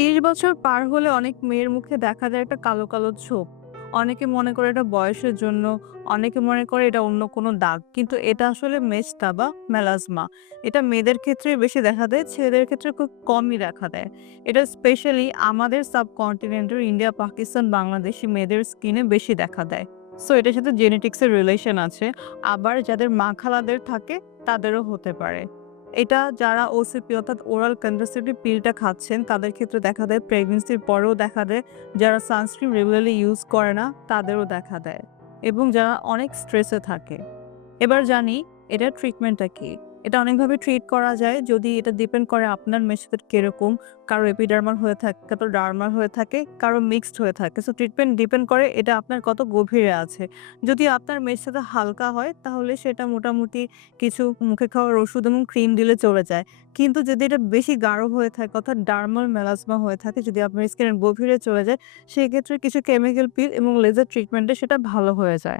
৩০ বছর পার হলে অনেক মেয়ের মুখে দেখা যায় একটা কালো, কালো ছোপ। অনেকে মনে করে এটা বয়সের জন্য, অনেকে মনে করে এটা অন্য কোনো দাগ। কিন্তু এটা আসলে মেস্তা বা মেলাজমা। এটা মেয়েদের ক্ষেত্রেই বেশি দেখা দেয়, ছেলেদের ক্ষেত্রে খুব কমই দেখা দেয়। এটা স্পেশালি আমাদের সাবকন্টিনেন্টের ইন্ডিয়া, পাকিস্তান, বাংলাদেশি মেয়েদের স্কিনে বেশি দেখা দেয়। সো এটার সাথে জেনেটিক্স এর রিলেশন আছে। আবার যাদের মা খালাদের থাকে তাদেরও হতে পারে। এটা যারা ওসিপি অর্থাৎ ওরাল কন্ট্রাসেপটিভ পিলটা খাচ্ছেন তাদের ক্ষেত্রে দেখা দেয়, প্রেগন্যান্সির পরেও দেখা দেয়, যারা সানস্ক্রিন রেগুলারলি ইউজ করে না তাদেরও দেখা দেয় এবং যারা অনেক স্ট্রেসে থাকে। এবার জানি এটার ট্রিটমেন্টটা কি? এটা অনেকভাবে ট্রিট করা যায় যদি এটা ডিপেন্ড করে আপনার মেশোথেট কিরকম। কারো এপিডার্মাল হয়ে থাকে, কারো ডার্মাল হয়ে থাকে, কারো মিক্সড হয়ে থাকে। সো ট্রিটমেন্ট ডিপেন্ড করে এটা আপনার কত গভীরে আছে। যদি আপনার মেশোথেট হালকা হয় তাহলে সেটা মোটামুটি কিছু মুখে খাওয়ার ওষুধ এবং ক্রিম দিলে চলে যায়। কিন্তু যদি এটা বেশি গাঢ় হয়ে থাকে অর্থাৎ ডার্মাল মেলাসমা হয়ে থাকে, যদি আপনার স্কিনের গভীরে চলে যায়, সেক্ষেত্রে কিছু কেমিক্যাল পিল এবং লেজার ট্রিটমেন্টে সেটা ভালো হয়ে যায়।